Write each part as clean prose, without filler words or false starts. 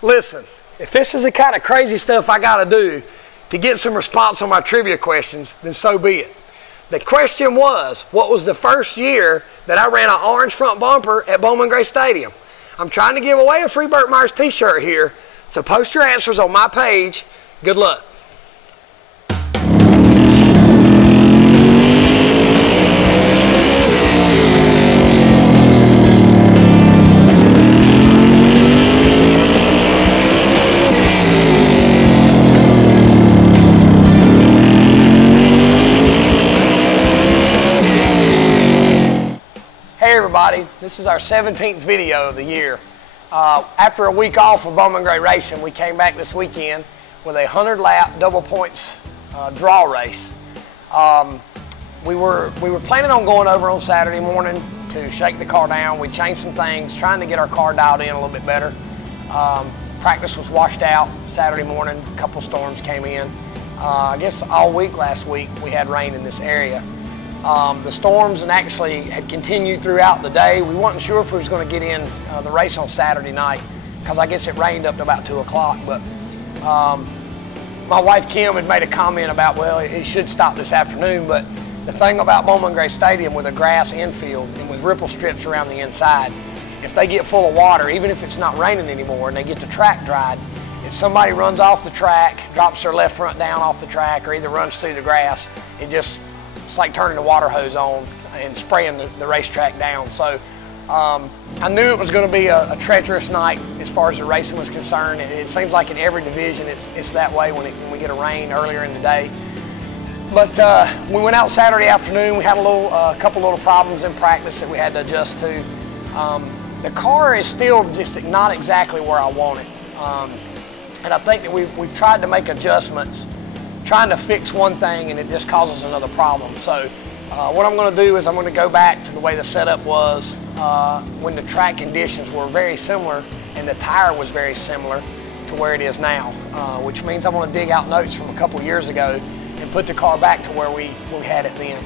Listen, if this is the kind of crazy stuff I got to do to get some response on my trivia questions, then so be it. The question was, what was the first year that I ran an orange front bumper at Bowman Gray Stadium? I'm trying to give away a free Burt Myers t-shirt here, so post your answers on my page. Good luck. Hey everybody, this is our 17th video of the year. After a week off of Bowman Gray Racing, we came back this weekend with a 100-lap double points draw race. We were planning on going over on Saturday morning to shake the car down. We changed some things, trying to get our car dialed in a little bit better. Practice was washed out Saturday morning, a couple storms came in. I guess all week last week we had rain in this area. The storms actually had continued throughout the day. We weren't sure if we was going to get in the race on Saturday night because I guess it rained up to about 2 o'clock. But my wife Kim had made a comment about, well, it should stop this afternoon. But the thing about Bowman Gray Stadium with a grass infield and with ripple strips around the inside, if they get full of water, even if it's not raining anymore and they get the track dried, if somebody runs off the track, drops their left front down off the track, or either runs through the grass, it's like turning the water hose on and spraying the racetrack down. So I knew it was going to be a treacherous night as far as the racing was concerned. It seems like in every division it's that way when we get a rain earlier in the day. But we went out Saturday afternoon. We had a couple little problems in practice that we had to adjust to. The car is still just not exactly where I want it. And I think that we've tried to make adjustments, trying to fix one thing, and it just causes another problem. So what I'm going to do is I'm going to go back to the way the setup was when the track conditions were very similar and the tire was very similar to where it is now, which means I'm going to dig out notes from a couple years ago and put the car back to where we had it then.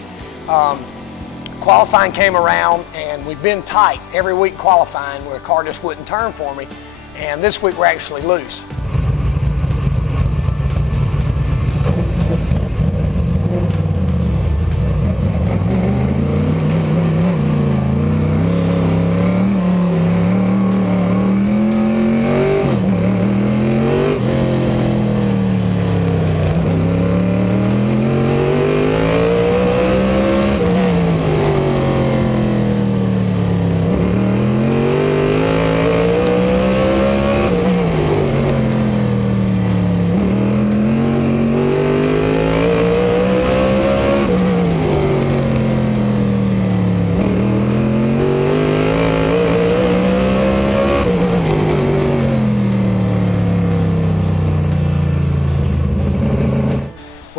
Qualifying came around and we've been tight every week qualifying where the car just wouldn't turn for me, and this week we're actually loose.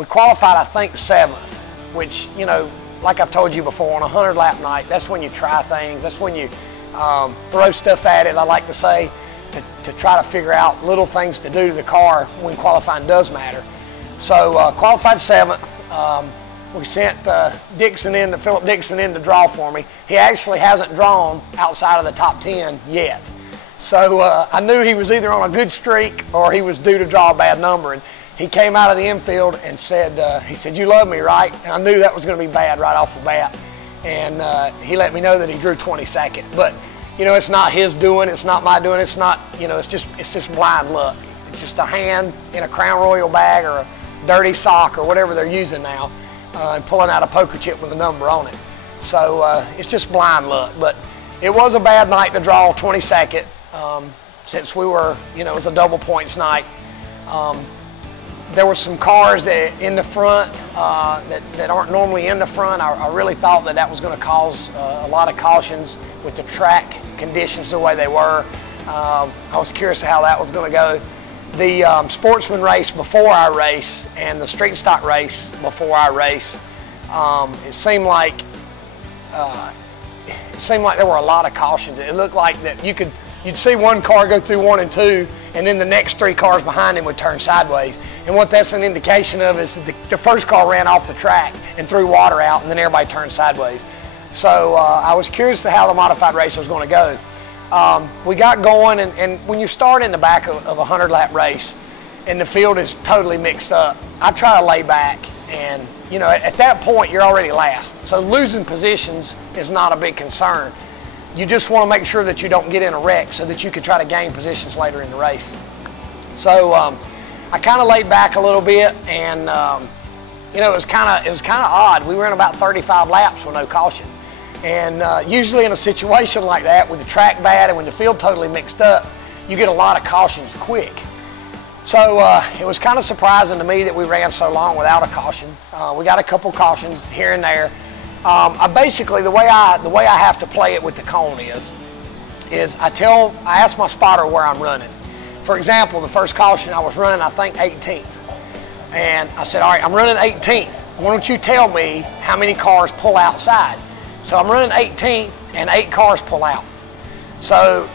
Qualified, I think, 7th, which, you know, like I've told you before, on a 100-lap night, that's when you try things. That's when you throw stuff at it, I like to say, to try to figure out little things to do to the car when qualifying does matter. So qualified 7th. We sent Philip Dixon in to draw for me. He actually hasn't drawn outside of the top 10 yet. So I knew he was either on a good streak or he was due to draw a bad number. And he came out of the infield and said, he said, "You love me, right?" And I knew that was going to be bad right off the bat. And he let me know that he drew 22nd. But, you know, it's not his doing. It's not my doing. It's not, you know, it's just blind luck. It's just a hand in a Crown Royal bag or a dirty sock or whatever they're using now and pulling out a poker chip with a number on it. So it's just blind luck. But it was a bad night to draw 22nd since we were, you know, it was a double points night. There were some cars that in the front that aren't normally in the front. I really thought that was going to cause a lot of cautions with the track conditions the way they were. I was curious how that was going to go. The sportsman race before our race and the street stock race before our race, it seemed like there were a lot of cautions. It looked like that you'd see one car go through 1 and 2, and then the next 3 cars behind him would turn sideways. And what that's an indication of is that the first car ran off the track and threw water out, and then everybody turned sideways. So I was curious to how the modified race was going to go. We got going, and when you start in the back of a 100-lap race and the field is totally mixed up, I try to lay back, and you know, at that point you're already last. So losing positions is not a big concern. You just want to make sure that you don't get in a wreck so that you can try to gain positions later in the race. So I kind of laid back a little bit, and you know, it was kind of odd. We ran about 35 laps with no caution. And usually in a situation like that, with the track bad and when the field totally mixed up, you get a lot of cautions quick. So it was kind of surprising to me that we ran so long without a caution. We got a couple cautions here and there. Basically, the way I have to play it with the cone is I ask my spotter where I'm running. For example, the first caution I was running, I think 18th. And I said, all right, I'm running 18th. Why don't you tell me how many cars pull outside? So I'm running 18th, and 8 cars pull out. So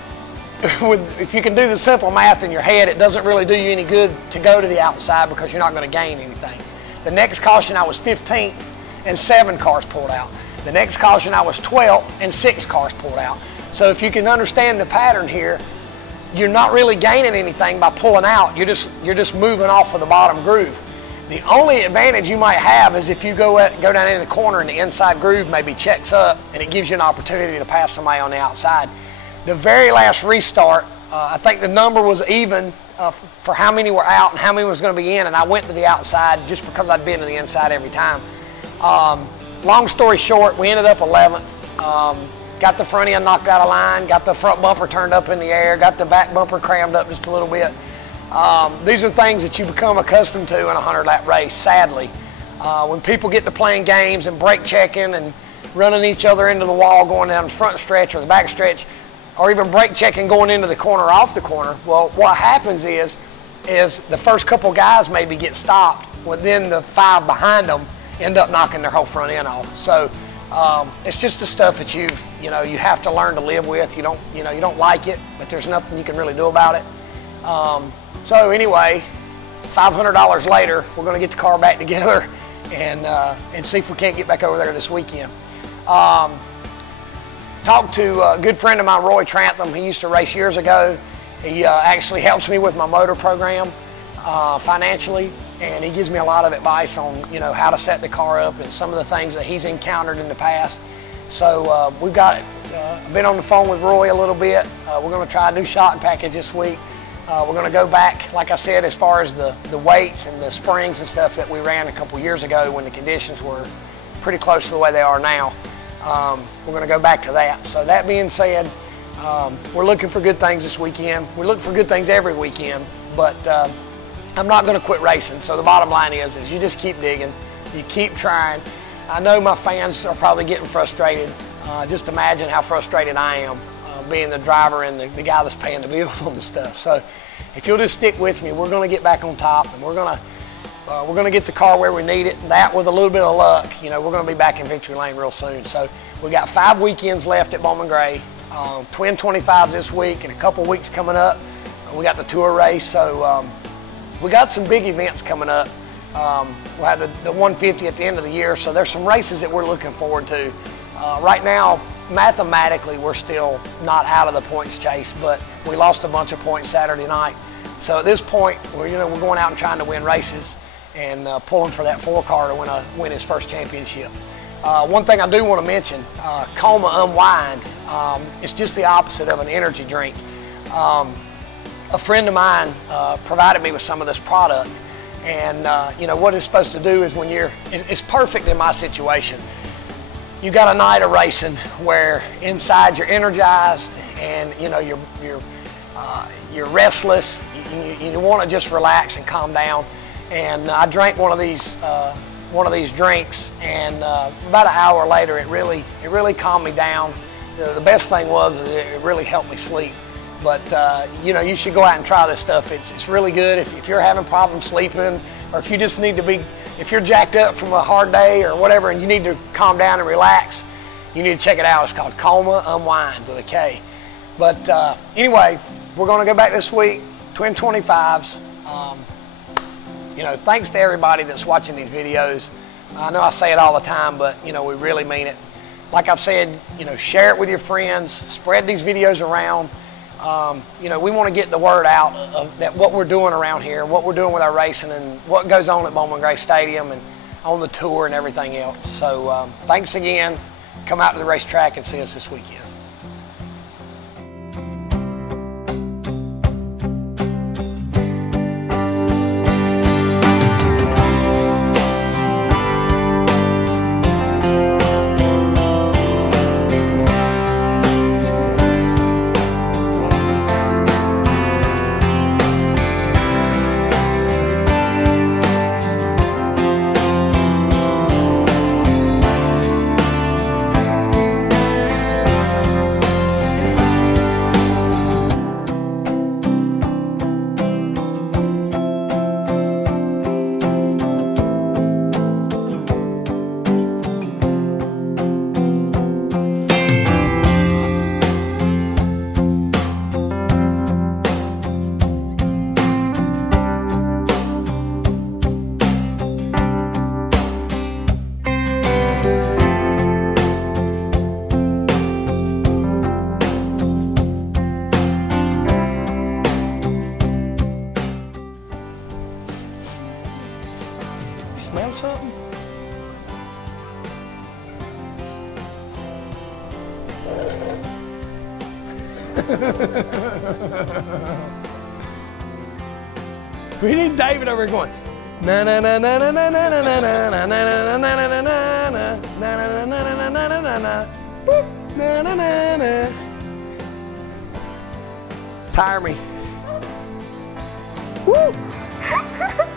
if you can do the simple math in your head, it doesn't really do you any good to go to the outside because you're not going to gain anything. The next caution I was 15th, and 7 cars pulled out. The next caution I was 12th, and 6 cars pulled out. So if you can understand the pattern here, you're not really gaining anything by pulling out. You're just moving off of the bottom groove. The only advantage you might have is if you go down in the corner and the inside groove maybe checks up and it gives you an opportunity to pass somebody on the outside. The very last restart, I think the number was even for how many were out and how many was going to be in, and I went to the outside just because I'd been to the inside every time. Long story short, we ended up 11th. Got the front end knocked out of line, got the front bumper turned up in the air, got the back bumper crammed up just a little bit. These are things that you become accustomed to in a 100-lap race, sadly. When people get to playing games and brake checking and running each other into the wall going down the front stretch or the back stretch, or even brake checking going into the corner or off the corner, well, what happens is the first couple guys maybe get stopped, but then the 5 behind them end up knocking their whole front end off. So it's just the stuff that you have to learn to live with. You don't like it, but there's nothing you can really do about it. So anyway, $500 later, we're going to get the car back together and see if we can't get back over there this weekend. Talked to a good friend of mine, Roy Trantham. He used to race years ago. He actually helps me with my motor program financially, and he gives me a lot of advice on how to set the car up and some of the things that he's encountered in the past. So we've got it. I've been on the phone with Roy a little bit. We're going to try a new shocking package this week. We're going to go back, like I said, as far as the weights and the springs and stuff that we ran a couple years ago when the conditions were pretty close to the way they are now. We're going to go back to that. So that being said, we're looking for good things this weekend. We look for good things every weekend, but I'm not going to quit racing. So the bottom line is you just keep digging, you keep trying. I know my fans are probably getting frustrated. Just imagine how frustrated I am being the driver and the guy that's paying the bills on this stuff. So if you'll just stick with me, we're going to get back on top, and we're going to get the car where we need it. And that, with a little bit of luck, we're going to be back in victory lane real soon. So we got 5 weekends left at Bowman Gray, twin 25s this week, and a couple weeks coming up. We got the tour race, so we got some big events coming up. We'll have the 150 at the end of the year, so there's some races that we're looking forward to. Right now, mathematically, we're still not out of the points chase, but we lost a bunch of points Saturday night. So at this point, we're going out and trying to win races and pulling for that 4-car to win his first championship. One thing I do want to mention, Coma Unwind, it's just the opposite of an energy drink. A friend of mine provided me with some of this product, and what it's supposed to do is it's perfect in my situation. You got a night of racing where inside you're energized and you're restless. You want to just relax and calm down. And I drank one of these drinks, and about an hour later, it really calmed me down. The best thing was that it really helped me sleep. But you should go out and try this stuff. It's really good if you're having problems sleeping, or if you just need to be. If you're jacked up from a hard day or whatever and you need to calm down and relax, you need to check it out. It's called Coma Unwind with a K. But anyway, we're going to go back this week, twin 25s. Thanks to everybody that's watching these videos. I know I say it all the time, but we really mean it. like I've said, you know, share it with your friends, spread these videos around. You know, we want to get the word out of that what we're doing around here, what we're doing with our racing, and what goes on at Bowman Gray Stadium and on the tour and everything else. So thanks again. Come out to the racetrack and see us this weekend. Smell something? We need David over here going na na na na na na na na na na na na na na na na na na. Tire me. Woo!